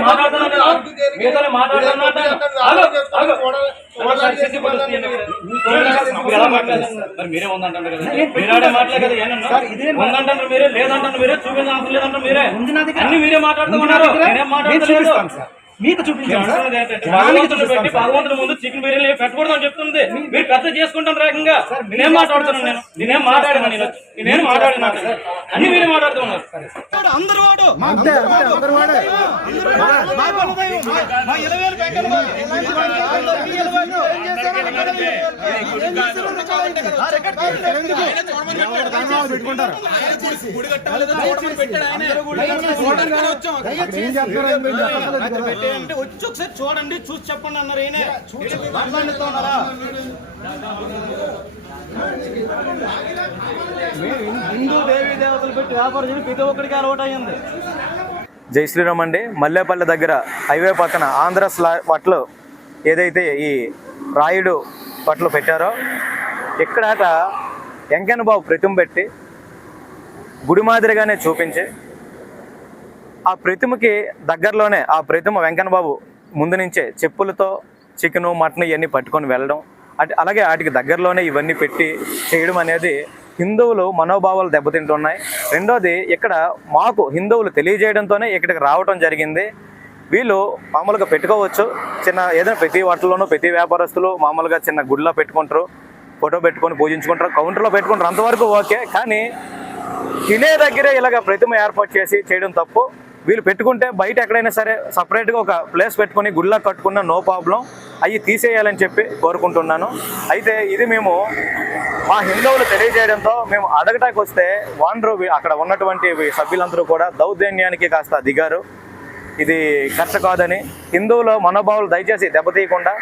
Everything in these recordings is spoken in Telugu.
మాట్లాడుతున్నా. మీరు మాట్లాడుతున్నారు? మరి మీరే ఉందంటారు కదా. కదా ఉందంటారు లేదంటారు మీరే చూపించిన అవసరం లేదంటారు మీరే. అన్ని మీరే మాట్లాడుతూ ఉన్నారు. నేనేం మాట్లాడలేదు. మీకు భగవంతుడి ముందు చికెన్ బిర్యానీ పెట్టకూడదు అని చెప్తుంది. మీరు పెద్ద చేసుకుంటాను రేకంగా నేనేం మాట్లాడుతున్నాను నేను? నేనేం మాట్లాడినా నేను? నేనేం మాట్లాడినా అన్ని మీరే మాట్లాడుతూ ఉన్నారు. అందరు వాడు. అంతే అంతే అందరూ వాడే. మా కులదైవం, మా- మా ఇలవేలు వెంకన్న బాబు. మీ ఇలవేలు ఏం చేశారో అక్కడ ఏం చేశారో కావాలంటే కదా. ఆ రికార్డ్ తీయండి. ఆయన చూడమని పెట్టాడు. పెట్టుకుంటారు. గుడి కట్టాలి కదా, చూడమని పెట్టాడు ఆయన. చూడడానికని వచ్చాం. ఏం చేస్తారో? ఏం చెప్పలేదు రాత్రి కదా. పెట్టేయంటే వచ్చి ఒకసారి చూడండి చూసి చెప్పండి అన్నారు ఈయన. హిందూ దేవీ దేవతలు పెట్టి వ్యాపారం చేసి ప్రతి ఒక్కరికి అలవాటు అయ్యింది. జై శ్రీరామ్ అండి. మల్లేపల్లి దగ్గర హైవే పక్కన ఆంధ్ర స్లా పట్లు ఏదైతే ఈ రాయుడు పట్లు పెట్టారో ఇక్కడట వెంకన్న బాబు ప్రతిమ పెట్టి గుడి మాదిరిగానే చూపించి ఆ ప్రతిమకి దగ్గరలోనే ఆ ప్రతిమ వెంకన్న బాబు ముందు నుంచే చెప్పులతో చికెను మటన్ ఇవన్నీ పట్టుకొని వెళ్ళడం అలాగే వాటికి దగ్గరలోనే ఇవన్నీ పెట్టి చేయడం అనేది హిందువులు మనోభావాలు దెబ్బతింటున్నాయి. రెండోది ఇక్కడ మాకు హిందువులు తెలియజేయడంతోనే ఇక్కడికి రావడం జరిగింది. వీళ్ళు మామూలుగా పెట్టుకోవచ్చు. చిన్న ఏదైనా ప్రతి వాటిలోనూ ప్రతి వ్యాపారస్తులు మామూలుగా చిన్న గుడిలో పెట్టుకుంటారు ఫోటో పెట్టుకొని పూజించుకుంటారు కౌంటర్లో పెట్టుకుంటారు అంతవరకు ఓకే. కానీ తినే దగ్గరే ఇలాగ ప్రతిమ ఏర్పాటు చేసి చేయడం తప్పు. వీళ్ళు పెట్టుకుంటే బయట ఎక్కడైనా సరే సపరేట్గా ఒక ప్లేస్ పెట్టుకుని గుళ్ళ కట్టుకున్న నో ప్రాబ్లం అవి తీసేయాలని చెప్పి కోరుకుంటున్నాను. అయితే ఇది మేము మా హిందువులు తెలియజేయడంతో మేము అడగటానికి వస్తే వాండ్రు అక్కడ ఉన్నటువంటి సభ్యులందరూ కూడా దౌర్జన్యానికి కాస్త దిగారు. ఇది కరెక్ట్ కాదని హిందువుల మనోభావాలు దయచేసి దెబ్బతీయకుండా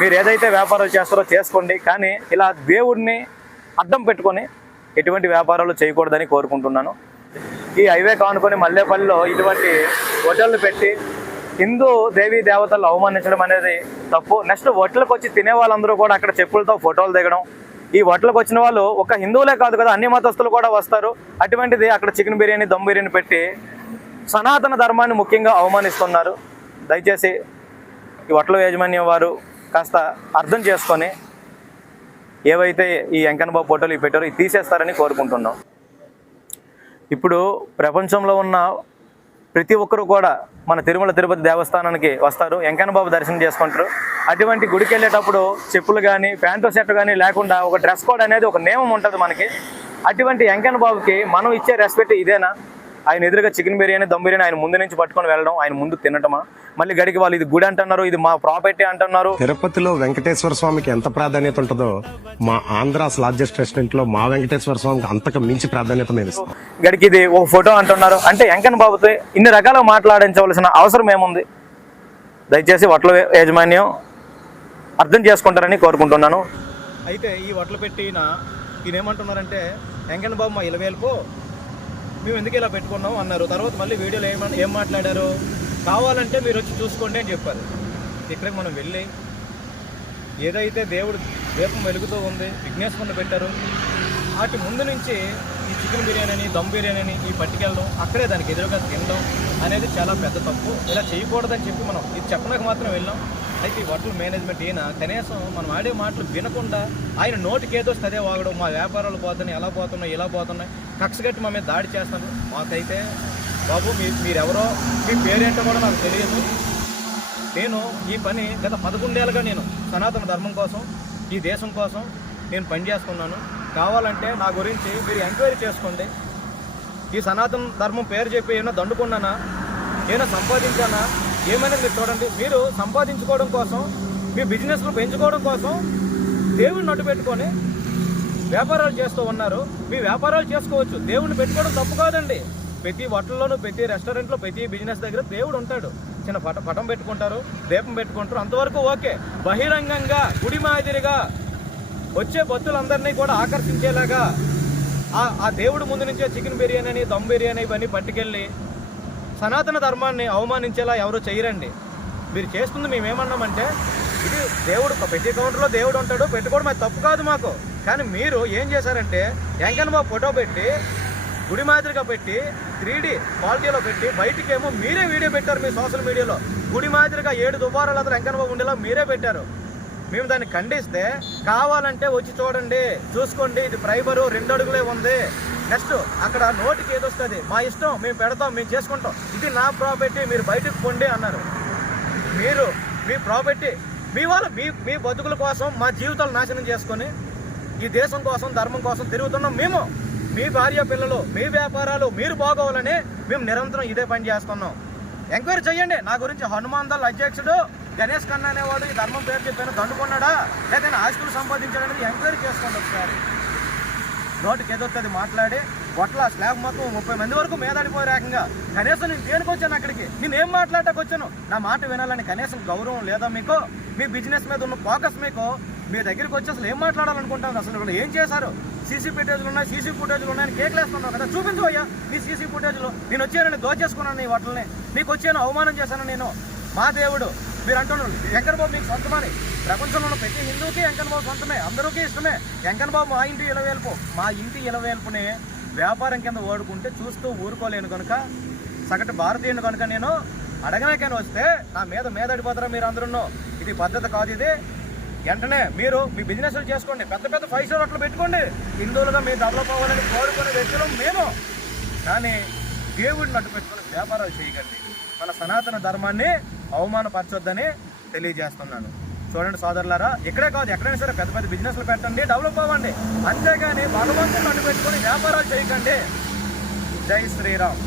మీరు ఏదైతే వ్యాపారాలు చేస్తారో చేసుకోండి. కానీ ఇలా దేవుడిని అడ్డం పెట్టుకొని ఎటువంటి వ్యాపారాలు చేయకూడదని కోరుకుంటున్నాను. ఈ హైవే కానుకొని మల్లేపల్లిలో ఇటువంటి హోటళ్ళు పెట్టి హిందూ దేవీ దేవతలు అవమానించడం అనేది తప్పు. నెక్స్ట్ హోటల్కి వచ్చి తినే వాళ్ళందరూ కూడా అక్కడ చెప్పులతో ఫోటోలు దిగడం. ఈ హోటల్కి వచ్చిన వాళ్ళు ఒక హిందువులే కాదు కదా అన్ని మతస్థులు కూడా వస్తారు. అటువంటిది అక్కడ చికెన్ బిర్యానీ దమ్ బిర్యానీ పెట్టి సనాతన ధర్మాన్ని ముఖ్యంగా అవమానిస్తున్నారు. దయచేసి ఈ వట్ల యాజమాన్యం వారు కాస్త అర్థం చేసుకొని ఏవైతే ఈ వెంకన్నబాబు ఫోటోలు ఈ పెట్టారో ఇవి తీసేస్తారని కోరుకుంటున్నాం. ఇప్పుడు ప్రపంచంలో ఉన్న ప్రతి ఒక్కరు కూడా మన తిరుమల తిరుపతి దేవస్థానానికి వస్తారు. వెంకన్నబాబు దర్శనం చేసుకుంటారు. అటువంటి గుడికి వెళ్ళేటప్పుడు చెప్పులు కానీ ప్యాంటు షర్ట్ కానీ లేకుండా ఒక డ్రెస్ కోడ్ అనేది ఒక నియమం ఉంటుంది మనకి. అటువంటి వెంకన్న బాబుకి మనం ఇచ్చే రెస్పెక్ట్ ఇదేనా? ఆయన ఎదురుగా చికెన్ బిర్యానీ దమ్ బిర్యానీ ఆయన ముందు నుంచి పట్టుకొని వెళ్ళడం ఆయన ముందు తినటమా? మళ్ళీ గడికి వాళ్ళు ఇది గుడి అంటున్నారు ఇది మా ప్రాపర్టీ అంటున్నారు. తిరుపతిలో వెంకటేశ్వర స్వామికి ఎంత ప్రాధాన్యత ఉంటుందో మా ఆంధ్రాస్ లార్జెస్ట్ రెస్టారెంట్లో మా వెంకటేశ్వర స్వామికి అంతకు మించి ప్రాధాన్యత మేము ఇస్తాం. గడికి ఇది ఒక ఫోటో అంటున్నారు. అంటే వెంకన్న బాబుతో ఇన్ని రకాలుగా మాట్లాడించవలసిన అవసరం ఏముంది? దయచేసి వట్ల యాజమాన్యం అర్థం చేసుకుంటారని కోరుకుంటున్నాను. అయితే ఈ వడ్లు పెట్టిన ఈయన ఏమంటున్నారంటే వెంకన్న బాబు మా ఇలవేలుపు మేము ఎందుకు ఇలా పెట్టుకున్నాం అన్నారు. తర్వాత మళ్ళీ వీడియోలో ఏమన్నా ఏం మాట్లాడారు? కావాలంటే మీరు వచ్చి చూసుకోండి అని చెప్పారు. ఇక్కడికి మనం వెళ్ళి ఏదైతే దేవుడు దీపం వెలుగుతూ ఉంది విఘ్నేశ్వరుని పెట్టారు వాటి ముందు నుంచి ఈ చికెన్ బిర్యానీ అని దమ్ బిర్యానీ అని ఈ పట్టుకెళ్ళడం అక్కడే దానికి ఎదురుగా తినడం అనేది చాలా పెద్ద తప్పు. ఇలా చేయకూడదని చెప్పి మనం ఇది చెప్పడానికి మాత్రం వెళ్ళాం. అయితే ఈ హోటల్ మేనేజ్మెంట్ ఈయన కనీసం మనం ఆడే మాటలు వినకుండా ఆయన నోటికి ఏదో అదే వాగడం మా వ్యాపారాలు పోతున్నాయి ఎలా పోతున్నాయి ఇలా పోతున్నాయి కక్షగట్టి మా మీద దాడి చేస్తాను మాకైతే బాబు మీ మీరెవరో మీ పేరేంటో కూడా నాకు తెలియదు. నేను ఈ పని గత పదకొండేళ్ళుగా నేను సనాతన ధర్మం కోసం ఈ దేశం కోసం నేను పనిచేస్తున్నాను కావాలంటే నా గురించి మీరు ఎంక్వైరీ చేసుకోండి. ఈ సనాతన ధర్మం పేరు చెప్పి ఏమైనా దండుకున్నానా? ఏమైనా సంపాదించానా? ఏమైనా మీరు చూడండి మీరు సంపాదించుకోవడం కోసం మీ బిజినెస్లు పెంచుకోవడం కోసం దేవుడిని నట్టు పెట్టుకొని వ్యాపారాలు చేస్తూ ఉన్నారు. మీ వ్యాపారాలు చేసుకోవచ్చు. దేవుడిని పెట్టుకోవడం తప్పు కాదండి. ప్రతి హోటల్లోనూ ప్రతి రెస్టారెంట్లో ప్రతి బిజినెస్ దగ్గర దేవుడు ఉంటాడు. చిన్న పట పటం పెట్టుకుంటారు దీపం పెట్టుకుంటారు అంతవరకు ఓకే. బహిరంగంగా గుడి మాదిరిగా వచ్చే భక్తులందరినీ కూడా ఆకర్షించేలాగా ఆ దేవుడు దేవుడి ముందు నుంచే చికెన్ బిర్యానీ అని దమ్ బిర్యానీ ఇవన్నీ పట్టుకెళ్ళి సనాతన ధర్మాన్ని అవమానించేలా ఎవరు చేయరండి. మీరు చేస్తుంది మేమేమన్నామంటే ఇది దేవుడు ప్రతి కౌంటర్లో దేవుడు ఉంటాడు పెట్టుకోవడం అది తప్పు కాదు మాకు. కానీ మీరు ఏం చేశారంటే వెంకన్న బాబు ఫోటో పెట్టి గుడి మాదిరిగా పెట్టి త్రీ డి క్వాలిటీలో పెట్టి బయటికేమో మీరే వీడియో పెట్టారు మీ సోషల్ మీడియాలో. గుడి మాదిరిగా ఏడు దుబారాలు అతను వెంకన్నబాబు ఉండేలా మీరే పెట్టారు. మేము దాన్ని ఖండిస్తే కావాలంటే వచ్చి చూడండి చూసుకోండి ఇది ప్రైబరు రెండు అడుగులే ఉంది. నెక్స్ట్ అక్కడ నోటికి ఏదొస్తుంది మా ఇష్టం మేము పెడతాం మేము చేసుకుంటాం. ఇది నా ప్రాపర్టీ మీరు బయటకు పొండి అన్నారు. మీరు మీ ప్రాపర్టీ మీ వాళ్ళు మీ మీ బతుకుల కోసం మా జీవితాలు నాశనం చేసుకొని ఈ దేశం కోసం ధర్మం కోసం తిరుగుతున్నాం మేము. మీ భార్య పిల్లలు మీ వ్యాపారాలు మీరు బాగోవాలని మేము నిరంతరం ఇదే పని చేస్తున్నాం. ఎంక్వైరీ చేయండి. నా గురించి హనుమాన్ దళ అధ్యక్షుడు గణేష్ కన్నా అనేవాడు ఈ ధర్మం పేరు చెప్పాను. దండుకున్నాడా? లేదా ఆస్తులు సంపాదించాడనేది ఎంక్వైరీ చేసుకోండి ఒకసారి. నోటికి ఎదొస్తుంది మాట్లాడి గొట్ల స్లాబ్ మొత్తం ముప్పై మంది వరకు మేదాడిపోయి ఏకంగా కనీసం నేను దేనికి వచ్చాను అక్కడికి? నేను ఏం మాట్లాడటానికి వచ్చాను? నా మాట వినాలని కనీసం గౌరవం లేదా మీకు? మీ బిజినెస్ మీద ఉన్న ఫోకస్ మీకు? మీ దగ్గరికి వచ్చి అసలు ఏం మాట్లాడాలనుకుంటాను అసలు ఇక్కడ ఏం చేశారు? సీసీ ఫుటేజ్లు ఉన్నాయి సీసీ ఫుటేజ్లు ఉన్నాయని కేకులేస్తున్నావు కదా? చూపించు అయ్యా నీ సీసీ ఫుటేజ్లు నేను వచ్చానని దోచేసుకున్నాను నీ వాటిని నీకు వచ్చాను అవమానం చేశాను నేను. మా దేవుడు మీరు అంటున్నారు వెంకన్నబాబు మీకు సొంతమని. ప్రపంచంలో ఉన్న ప్రతి హిందూకి వెంకన్నబాబు సొంతమే. అందరికీ ఇష్టమే. వెంకన్నబాబు మా ఇంటి ఇలవేల్పు. మా ఇంటి ఇలవేల్పుని వ్యాపారం కింద ఓడుకుంటే చూస్తూ ఊరుకోలేను కనుక సగటు భారతీయుని కనుక నేను అడగనాకని వస్తే నా మీద మీదడిపోతారా మీరు అందరూ ఇది పద్ధతి కాదు ఇది. వెంటనే మీరు మీ బిజినెస్లు చేసుకోండి. పెద్ద పెద్ద ఫైవ్ స్టార్ హోటల్ పెట్టుకోండి. హిందువులుగా మీరు డెవలప్ అవ్వాలని కోరుకునే వ్యక్తులు మేము. కానీ దేవుడిని అడ్డు పెట్టుకుని వ్యాపారాలు చేయకండి. మన సనాతన ధర్మాన్ని అవమానపరచొద్దని తెలియజేస్తున్నాను. చూడండి సోదరులారా ఇక్కడే కాదు ఎక్కడైనా సరే పెద్ద పెద్ద బిజినెస్లు పెట్టండి డెవలప్ అవ్వండి. అంతేగాని భగవంతుని అడ్డు పెట్టుకొని వ్యాపారాలు చేయకండి. జై శ్రీరామ్.